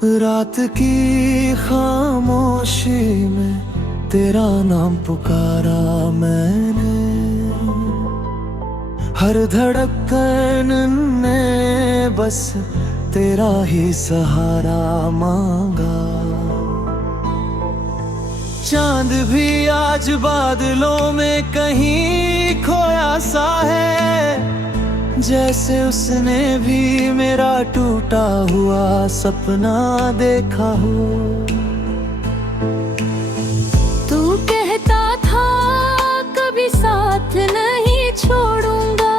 रात की खामोशी में तेरा नाम पुकारा मैंने, हर धड़कन ने बस तेरा ही सहारा मांगा। चांद भी आज बादलों में कहीं खोया सा है, जैसे उसने भी मेरा टूटा हुआ सपना देखा हो। तू कहता था कभी साथ नहीं छोड़ूंगा,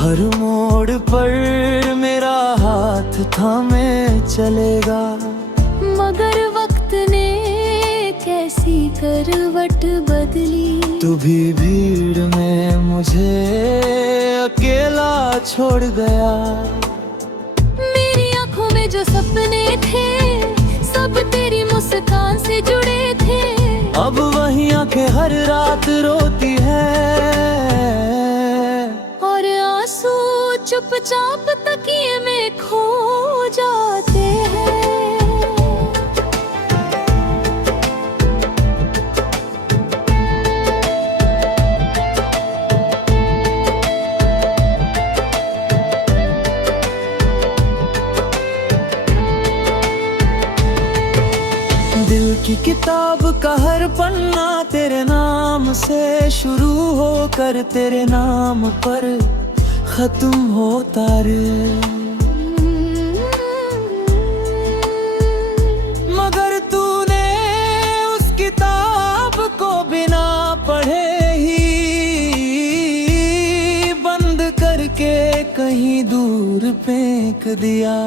हर मोड़ पर मेरा हाथ थामे चलेगा। मगर वक्त ने कैसी करवट बदली, तू भी भीड़ में मुझे अकेला छोड़ गया। मेरी आंखों में जो सपने थे सब तेरी मुस्कान से जुड़े थे। अब वही आंखें हर रात रोती है, और आंसू चुपचाप तकिए में खो जाते हैं। दिल की किताब का हर पन्ना तेरे नाम से शुरू होकर तेरे नाम पर खत्म होता रे। मगर तूने उस किताब को बिना पढ़े ही बंद करके कहीं दूर फेंक दिया।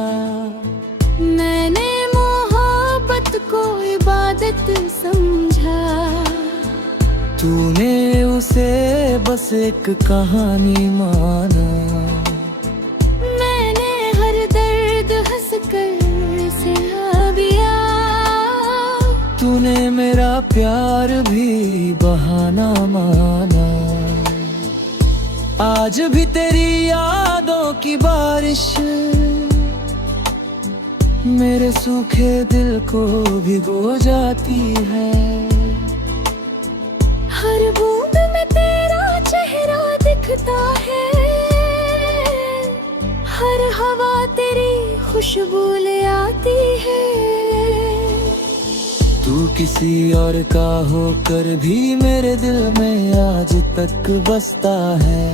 मैंने मोहब्बत को इबादत समझा, तूने उसे बस एक कहानी माना। मैंने हर दर्द हंस कर सहा दिया, तूने मेरा प्यार भी बहाना माना। आज भी तेरी यादों की बारिश मेरे सूखे दिल को भिगो जाती है। हर बूंद में तेरा चेहरा दिखता है, हर हवा तेरी खुशबू ले आती है। तू किसी और का होकर भी मेरे दिल में आज तक बसता है।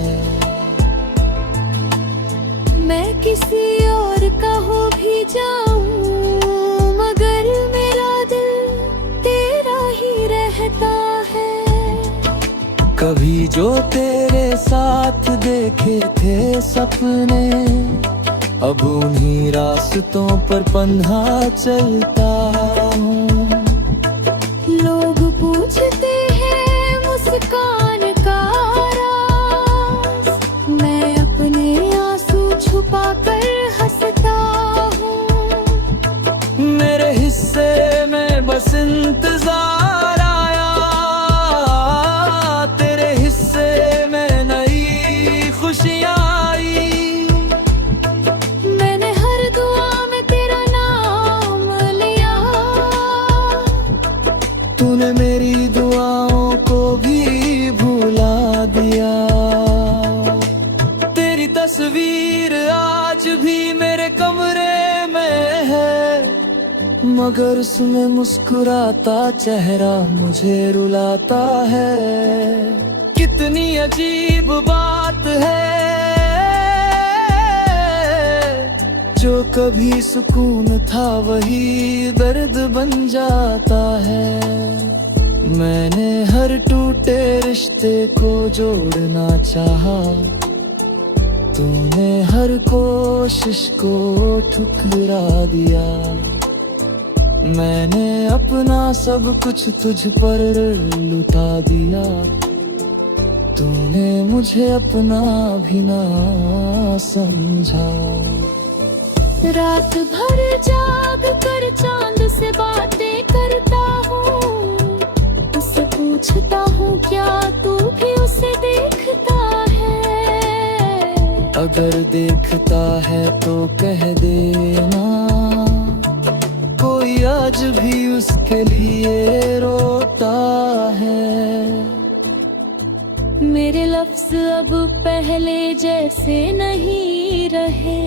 मैं किसी और का हो भी जाऊं मगर मेरा दिल तेरा ही रहता है। कभी जो तेरे साथ देखे थे सपने, अब उन्हीं रास्तों पर पन्हा चलता हूँ। लोग पूछते हैं मुस्कान का राज, मैं अपने आंसू छुपा कर हंसता हूँ। मेरे हिस्से में बस इंतजार आया, तेरे हिस्से में नई खुशियाँ आई। मैंने हर दुआ में तेरा नाम लिया, तूने मेरी दुआओं को भी भुला दिया। तेरी तस्वीर आज भी मेरे कमरे में है, मगर उसमें मुस्कुराता चेहरा मुझे रुलाता है। कितनी अजीब बात है, जो कभी सुकून था वही दर्द बन जाता है। मैंने हर टूटे रिश्ते को जोड़ना चाहा, तूने हर कोशिश को ठुकरा दिया। मैंने अपना सब कुछ तुझ पर लुटा दिया, तूने मुझे अपना भी ना समझा। रात भर जाग कर चांद से बातें करता हूँ, उससे पूछता हूँ क्या तू भी उसे देखता है। अगर देखता है तो कह देना, आज भी उसके लिए रोता है। मेरे लफ्ज अब पहले जैसे नहीं रहे,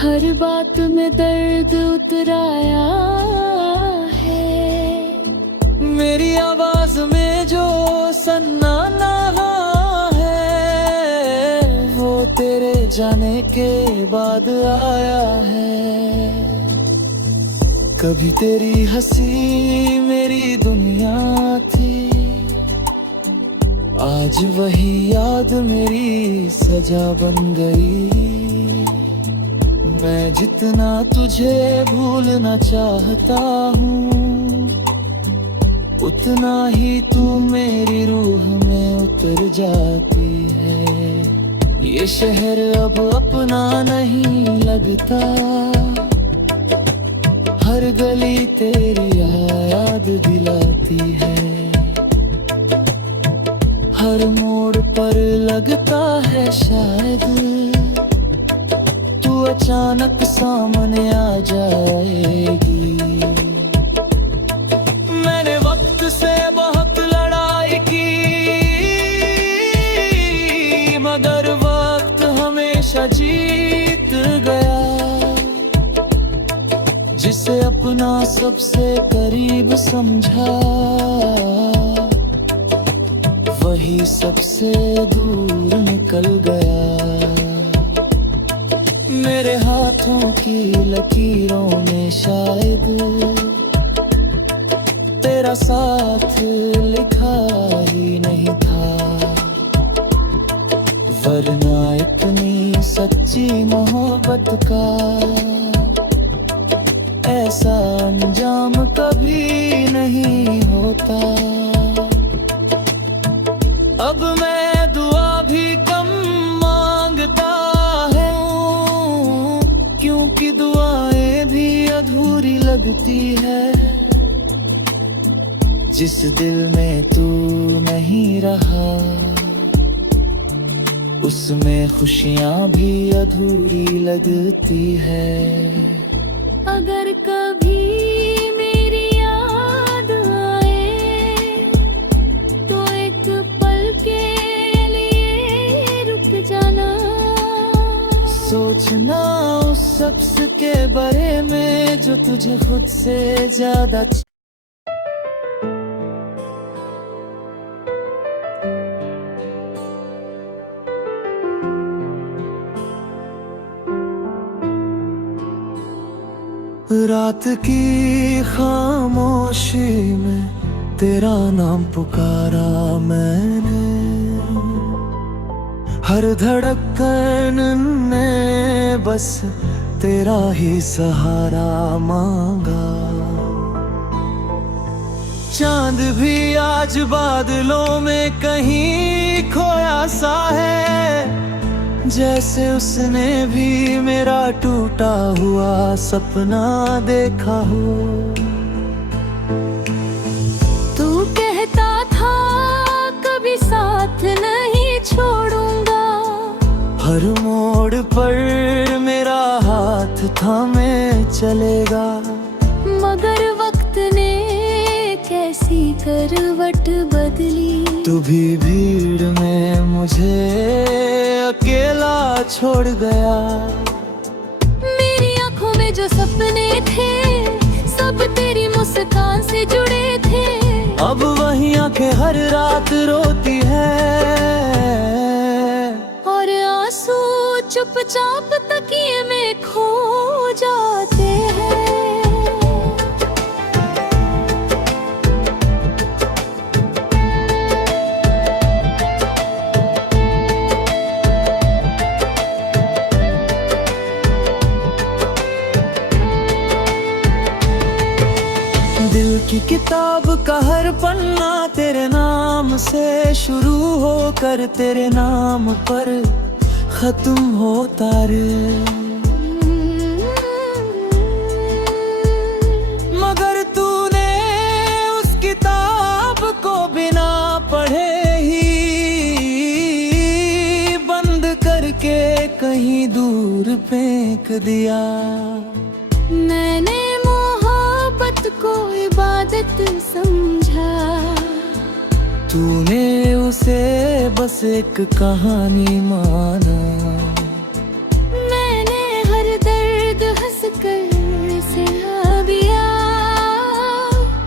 हर बात में दर्द उतर आया है। मेरी आवाज में जो सन्नाटा है वो तेरे जाने के बाद आया है। कभी तेरी हंसी मेरी दुनिया थी, आज वही याद मेरी सजा बन गई। मैं जितना तुझे भूलना चाहता हूँ, उतना ही तू मेरी रूह में उतर जाती है। ये शहर अब अपना नहीं लगता, हर गली तेरी याद दिलाती है। हर मोड़ पर लगता है शायद तू अचानक सामने आ जाएगी। मैंने वक्त से बहुत लड़ाई की, मगर वक्त हमेशा जीत गया। जिसे अपना सबसे करीब समझा, वही सबसे दूर निकल गया। मेरे हाथों की लकीरों में शायद तेरा साथ लिखा ही नहीं था, वरना इतनी सच्ची मोहब्बत का ऐसा अंजाम कभी नहीं होता। अब मैं दुआ भी कम मांगता हूँ, क्योंकि दुआएं भी अधूरी लगती है। जिस दिल में तू नहीं रहा, उसमें खुशियाँ भी अधूरी लगती है। अगर कभी मेरी याद आए तो एक पल के लिए रुक जाना। सोचना उस शख्स के बारे में जो तुझे खुद से ज्यादा रात की खामोशी में तेरा नाम पुकारा मैंने, हर धड़कन ने बस तेरा ही सहारा मांगा। चांद भी आज बादलों में कहीं खोया सा है, जैसे उसने भी मेरा टूटा हुआ सपना देखा हो। तू कहता था कभी साथ नहीं छोड़ूंगा, हर मोड़ पर मेरा हाथ थामे चलेगा। मगर वक्त ने कैसी करवट बदली, तू भी भीड़ में मुझे अकेला छोड़ गया। मेरी आंखों में जो सपने थे सब तेरी मुस्कान से जुड़े थे। अब वही आंखें हर रात रोती है, और आंसू चुपचाप तकिए में खो जाते हैं। दिल की किताब का हर पन्ना तेरे नाम से शुरू होकर तेरे नाम पर खत्म होता रे। मगर तूने उस किताब को बिना पढ़े ही बंद करके कहीं दूर फेंक दिया। मैंने मोहब्बत समझा। तूने उसे बस एक कहानी माना, मैंने हर दर्द हंस कर सहा दिया।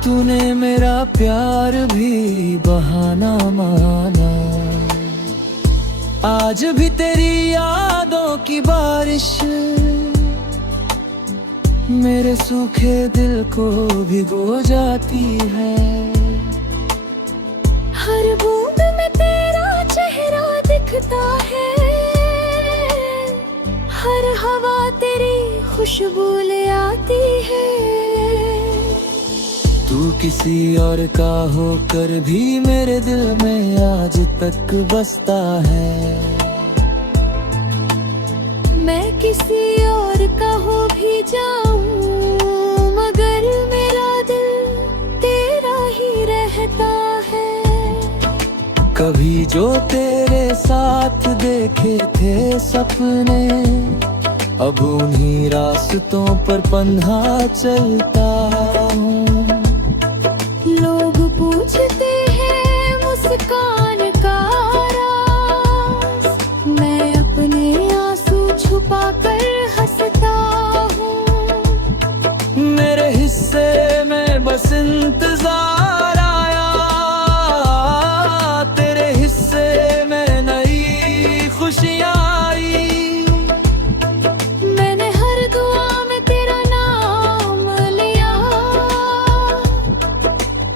तूने मेरा प्यार भी बहाना माना। आज भी तेरी यादों की बारिश मेरे सूखे दिल को भिगो जाती है। हर बूंद में तेरा चेहरा दिखता है, हर हवा तेरी खुशबू ले आती है। तू किसी और का होकर भी मेरे दिल में आज तक बसता है। मैं किसी और का हो भी जाऊं, मगर मेरा दिल तेरा ही रहता है। कभी जो तेरे साथ देखे थे सपने, अब उन्हीं रास्तों पर पन्हा चलता हूँ। लोग पूछते हैं मुस्कान का राज, मैं अपने आंसू छुपा कर हंसता हूँ। मेरे हिस्से में बस इंतजार आया, तेरे हिस्से में नई खुशियाँ आई। मैंने हर दुआ में तेरा नाम लिया,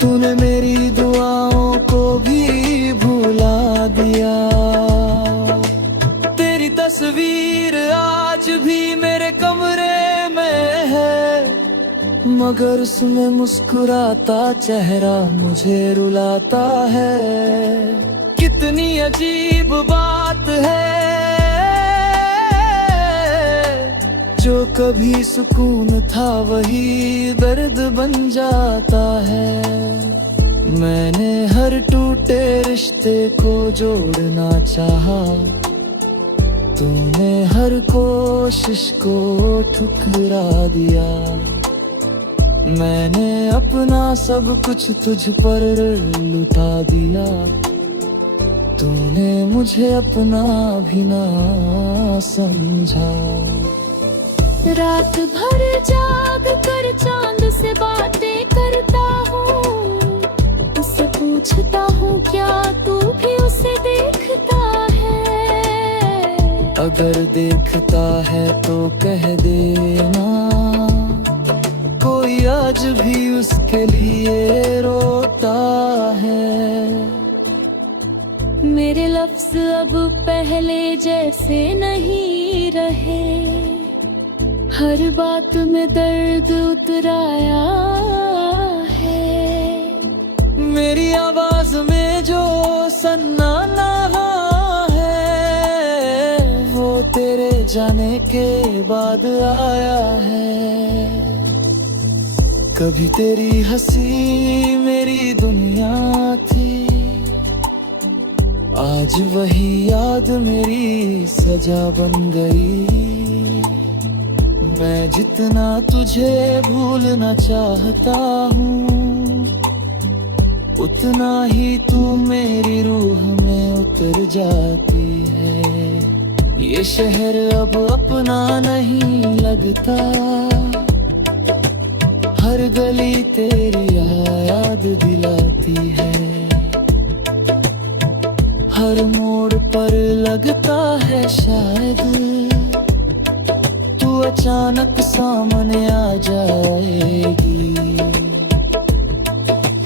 तूने मेरी दुआओं को भी भुला दिया। तेरी तस्वीर आज भी मेरे कमरे में है, मगर उसमें मुस्कुराता चेहरा मुझे रुलाता है। कितनी अजीब बात है, जो कभी सुकून था वही दर्द बन जाता है। मैंने हर टूटे रिश्ते को जोड़ना चाहा, तूने हर कोशिश को ठुकरा दिया। मैंने अपना सब कुछ तुझ पर लुटा दिया, तूने मुझे अपना भी ना समझा। रात भर जाग कर चांद से बातें करता हूँ, उससे पूछता हूँ क्या तू भी उसे देखता है। अगर देखता है तो कह देना, कोई आज भी उसके लिए रोता है। मेरे लफ्ज अब पहले जैसे नहीं रहे, हर बात में दर्द उतर आया है। मेरी आवाज में जो सन्नाटा है, वो तेरे जाने के बाद आया है। कभी तेरी हंसी मेरी दुनिया थी, आज वही याद मेरी सजा बन गई। मैं जितना तुझे भूलना चाहता हूँ, उतना ही तू मेरी रूह में उतर जाती है। ये शहर अब अपना नहीं लगता, हर गली तेरी याद दिलाती है। हर मोड़ पर लगता है शायद तू अचानक सामने आ जाएगी।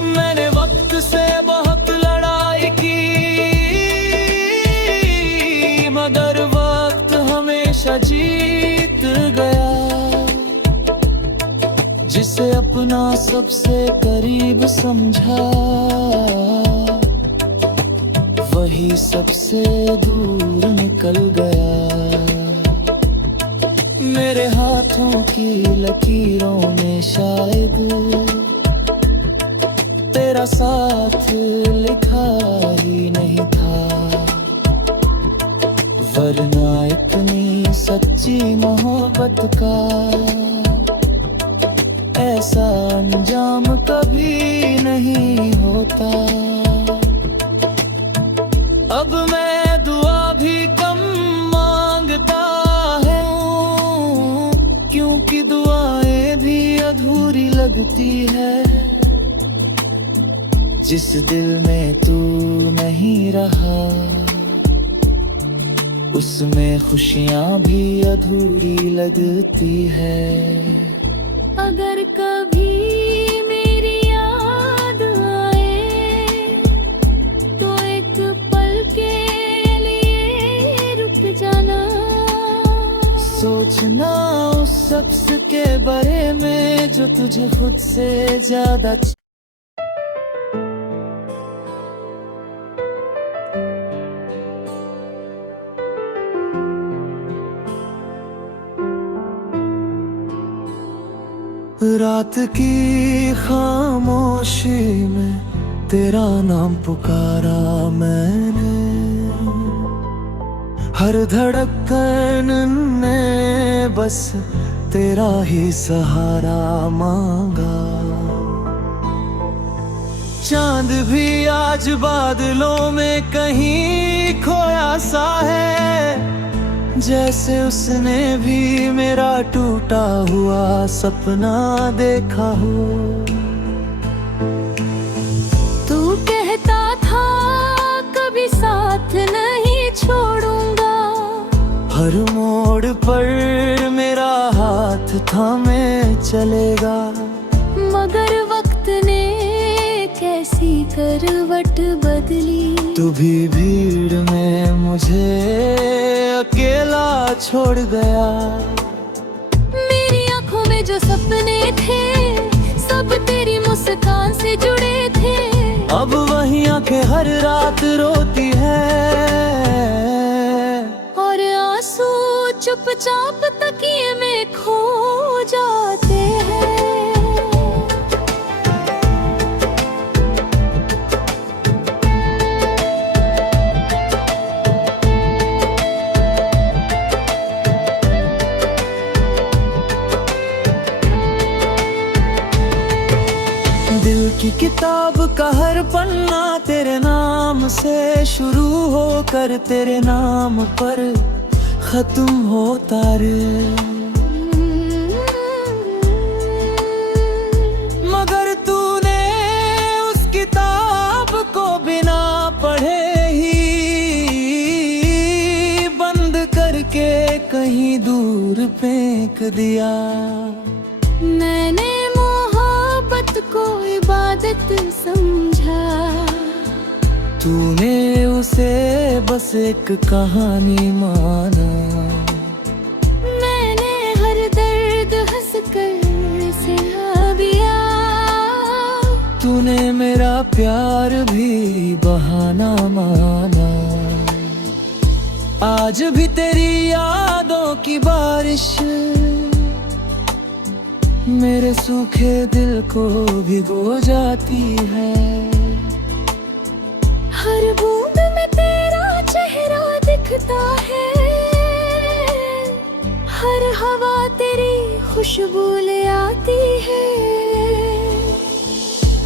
मैंने वक्त से बहुत लड़ाई की, मगर वक्त हमेशा जीत गया। जिसे अपना सबसे करीब समझा, वही सबसे दूर निकल गया। मेरे हाथों की लकीरों में शायद तेरा साथ लिखा ही नहीं था, वरना इतनी सच्ची मोहब्बत का ऐसा अंजाम कभी होता। अब मैं दुआ भी कम मांगता हूँ, क्योंकि दुआएं भी अधूरी लगती है। जिस दिल में तू नहीं रहा, उसमें खुशियाँ भी अधूरी लगती है। अगर कभी मेरी याद आए तो एक पल के लिए रुक जाना। सोचना उस शख्स के बारे में जो तुझे खुद से ज्यादा रात की खामोशी में तेरा नाम पुकारा मैंने। हर धड़कन ने बस तेरा ही सहारा मांगा। चांद भी आज बादलों में कहीं खोया सा है, जैसे उसने भी मेरा टूटा हुआ सपना देखा हो। तू कहता था कभी साथ नहीं छोड़ूंगा, हर मोड़ पर मेरा हाथ थामे चलेगा। मगर वक्त ने कैसी करवट बदली। तू भी भीड़ में मुझे अकेला छोड़ गया। मेरी आंखों में जो सपने थे सब तेरी मुस्कान से जुड़े थे। अब वही आंखें हर रात रोती है, और आंसू चुपचाप तकिए में खो जाते हैं। दिल की किताब का हर पन्ना तेरे नाम से शुरू होकर तेरे नाम पर खत्म होता रे। मगर तूने उस किताब को बिना पढ़े ही बंद करके कहीं दूर फेंक दिया। मैंने मोहब्बत को इबादत समझा, तूने उसे बस एक कहानी माना। मैंने हर दर्द हंस कर सहा दिया। तूने मेरा प्यार भी बहाना माना। आज भी तेरी यादों की बारिश मेरे सूखे दिल को भिगो जाती है। हर बूंद में तेरा चेहरा दिखता है, हर हवा तेरी खुशबू ले आती है।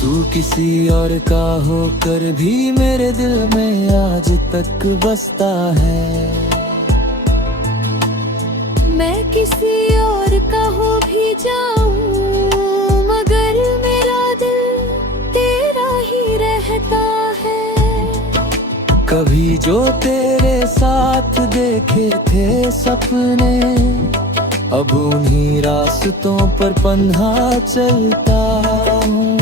तू किसी और का होकर भी मेरे दिल में आज तक बसता है। मैं किसी और का हो भी जाऊं, मगर मेरा दिल तेरा ही रहता है। कभी जो तेरे साथ देखे थे सपने, अब उन्हीं रास्तों पर पन्हा चलता हूँ।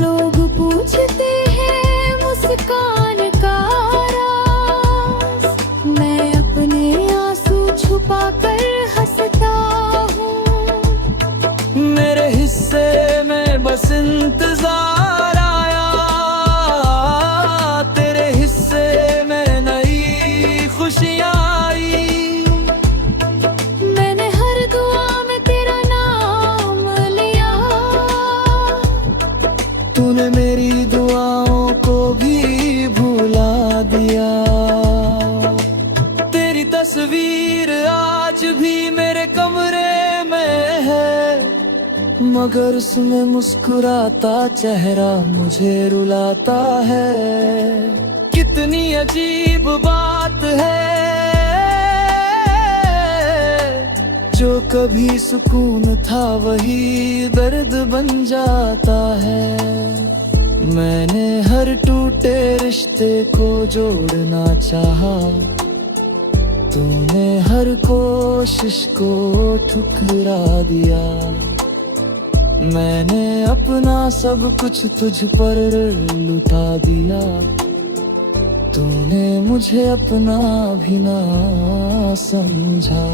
लोग पूछते हैं मुस्कान का राज, मैं अपने आंसू छुपा कर हंसता हूँ। मेरे हिस्से में बस इंतजार आया, तेरे हिस्से में नई खुशियाँ आई। मैंने हर दुआ में तेरा नाम लिया, मगर उसमें मुस्कुराता चेहरा मुझे रुलाता है। कितनी अजीब बात है, जो कभी सुकून था वही दर्द बन जाता है। मैंने हर टूटे रिश्ते को जोड़ना चाहा, तूने हर कोशिश को ठुकरा दिया। मैंने अपना सब कुछ तुझ पर लुटा दिया, तूने मुझे अपना भी ना समझा।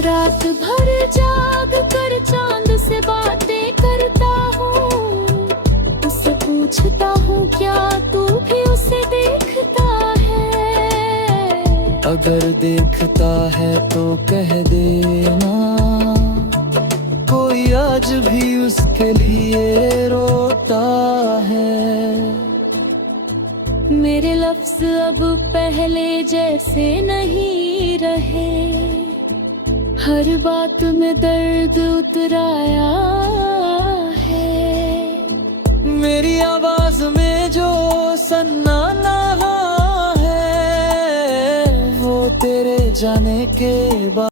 रात भर जाग कर चांद से बातें करता हूँ, उससे पूछता हूँ क्या तू भी उसे देखता है। अगर देखता है तो कह देना, कोई आज भी उसके लिए रोता है। मेरे लफ्ज अब पहले जैसे नहीं रहे, हर बात में दर्द उतर आया है। मेरी आवाज में जो सन्नाटा है, वो तेरे जाने के बाद